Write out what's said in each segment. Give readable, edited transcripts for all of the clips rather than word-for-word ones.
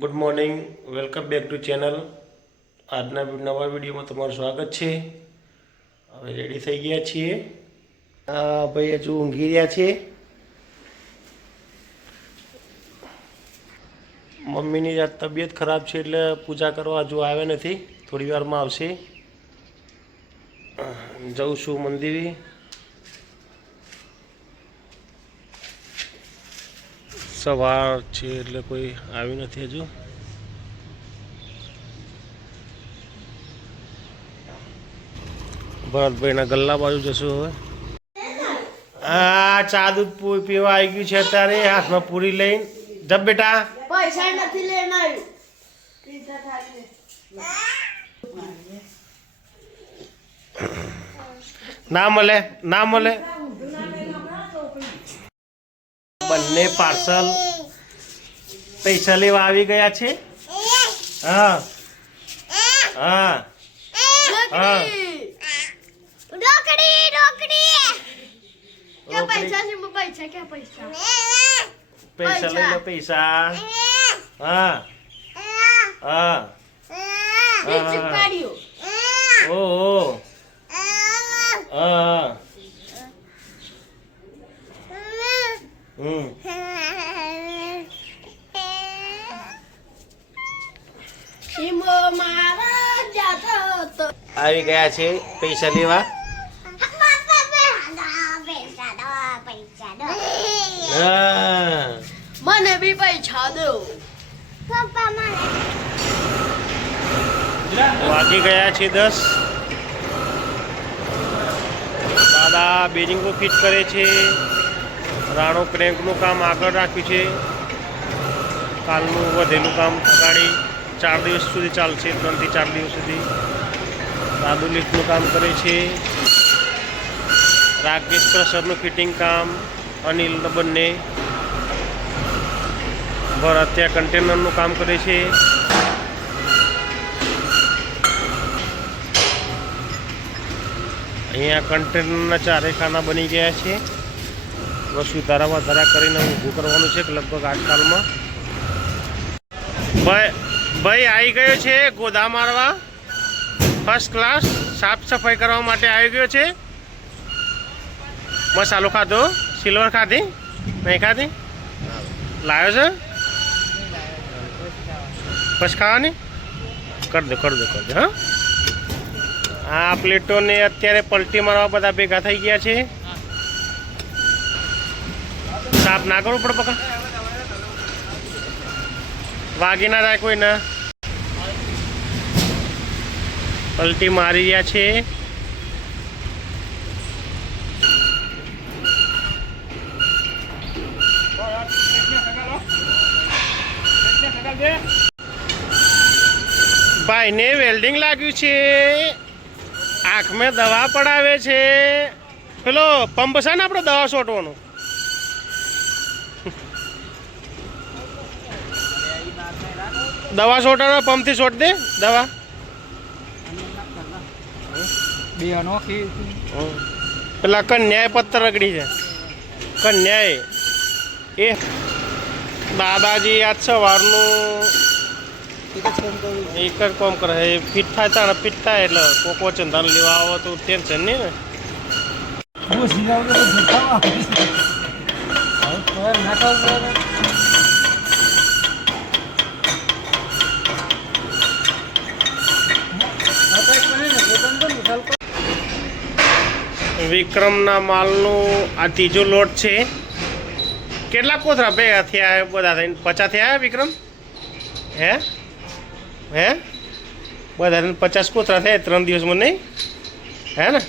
Good morning, welcome back to channel. આજના નવા વિડીયોમાં તમારું સ્વાગત છે. હવે રેડી થઈ ગયા છીએ. ભાઈ હજુ ઊંઘી રહ્યા છે. મમ્મીની આજ તબિયત ખરાબ છે એટલે પૂજા કરવા હજુ આવ્યા નથી. થોડી વારમાં આવશે. જઉં છું મંદિરે. સવાર છે એટલે કોઈ આવ્યું નથી હજુ. ભરતભાઈના ગલ્લા બાજુ જશું હવે. ચા દૂધ પીવા આવી ગયું છે અત્યારે. હાથમાં પૂરી લઈને જબ બેટા. પૈસા નથી લેના. ના મળે, ના મળે. બંને પાર્સલ પૈસા લેવા આવી ગયા છે. હા હા હા. પૈસા લઈ લો પૈસા. હા હા. ઓહો. હા. આવી ગયા છે પૈસા લેવા. મને બી પૈસા દો. વાગી ગયા છે 10. દાદા બેરિંગો ફિટ કરે છે. રાણો ક્રેન્કનું કામ આગળ રાખ્યું છે. કાલનું વધેલું કામ અગાડી 4 દિવસ સુધી ચાલશે. 3 થી 4 દિવસ સુધી. દાદુ લિફ્ટનું કામ કરે છે. રાકેશ ક્રશરનું ફિટિંગ કામ. અનિલ બંને. ભરત ત્યાં કન્ટેનરનું કામ કરે છે. અહીંયા કન્ટેનરના 4 ખાના બની ગયા છે. બસ સુધારા વધારા કરીને ઊભું કરવાનું છે લગભગ આજકાલમાં. ભાઈ આવી ગયો છે ગોદા મારવા. ફર્સ્ટ ક્લાસ સાફ સફાઈ કરવા માટે આવી ગયો છે. મસાલો ખાધો? સિલ્વર ખાધી? નહીં ખાધી? લાવ્યો છે? બસ ખાવાની? કર દે હા. આ પ્લેટોને અત્યારે પલટી મારવા બધા ભેગા થઈ ગયા છે. સાફ ના કરવું પડે પકા. વાગી ના થાય કોઈને. પલટી મારી રહ્યા છે. ભાઈને વેલ્ડિંગ લાગ્યું છે. આંખમાં દવા પડાવે છે. પેલો પંપ છે ને આપણે દવા છોટવાનો. દવા છોટાનો પંપથી છોટ દે દવા. પેલા કન્યાય પત્તર રગડી છે. કન્યાય એ દાદાજી આજ સવારનું એક જ કામ કરે. ફિટ થાય તાણે ફિટ થાય એટલે કોકો ચંદાને લેવા આવો તો ટેન્શન નહીં ને. વિક્રમના માલનું આ ત્રીજો લોટ છે. કેટલા કોથળા ભેગા થયા બધા થઈને? 50 થયા વિક્રમ? હે બધા 50 કોથળા થયા 3 દિવસમાં નહીં? હે ને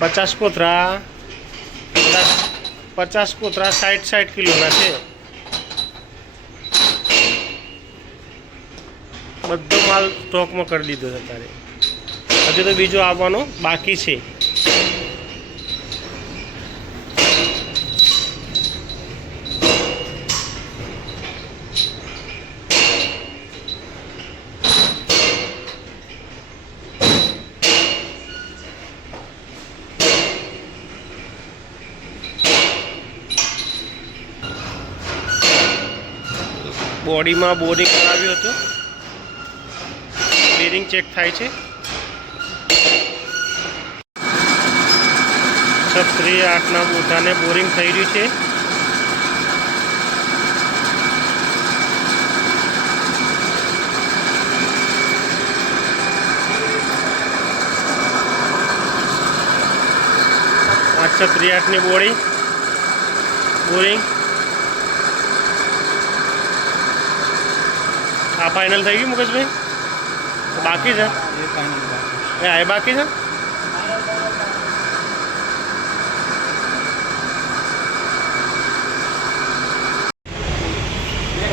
50 કોથળા 60 કિલોના છે. બધો માલ સ્ટોકમાં કરી દીધો છે અત્યારે. હજુ તો બીજો આવવાનો બાકી છે. બોડીમાં બોરિંગ કરાવ્યું હતું, બેરિંગ ચેક થાય છે. 638ના મોઢાને બોરિંગ થઈ રહ્યું છે. આ 638ની બોરિંગ આ ફાઇનલ થઈ ગયું મુકેશભાઈ? બાકી છે એ બાકી છે.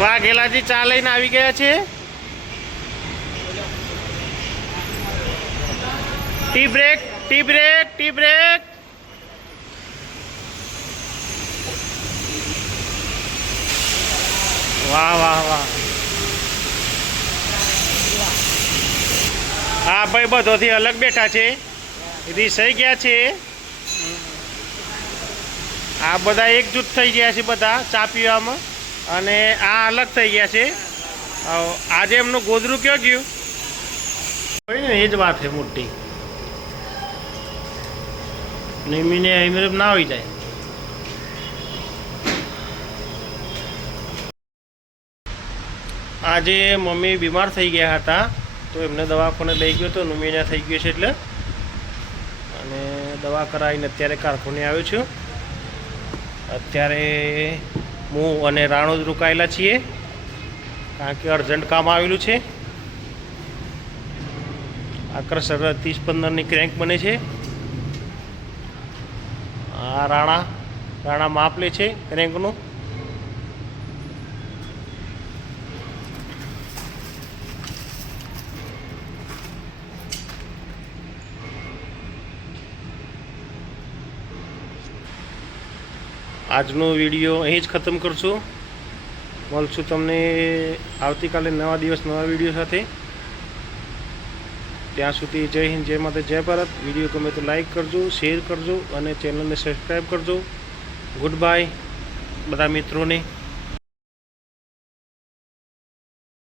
વાહ ગેલાજી ચા લઈને આવી ગયા છે. Tea break tea break tea break. વાહ વાહ વાહ. હા ભાઈ બધોથી અલગ બેઠા છે, રીસાઈ ગયા છે. આ બધા એકજૂટ થઈ ગયા છે બધા ચા પીવામાં, અને આ અલગ થઈ ગયા છે. આજે એમનું ગોદરું ક્યાં ગયું ને એ જ વાત છે મોટી. નિમીને એમ ના આવી જાય. આજે મમ્મી બીમાર થઈ ગયા હતા તો એમને દવાખાને લઈ ગયો તો. નિમીના થઈ ગયો છે એટલે, અને દવા કરાવીને અત્યારે કારખાને આવ્યો છું. અત્યારે હું અને રાણો જ રોકાયેલા છીએ કારણ કે અર્જન્ટ કામ આવેલું છે. આકર્ષક 30-15ની ક્રેન્ક બને છે. આ રાણા માપ લે છે ક્રેન્કનું. આજનો વિડીયો અહીં જ ખતમ કરશું. મળશું તમને આવતીકાલે નવા દિવસ નવા વિડીયો સાથે. ત્યાં સુધી જય હિન્દ, જય માતા, જય ભારત. વિડીયો ગમે તો લાઈક કરજો, શેર કરજો અને ચેનલને સબસ્ક્રાઈબ કરજો. ગુડ બાય બધા મિત્રોને.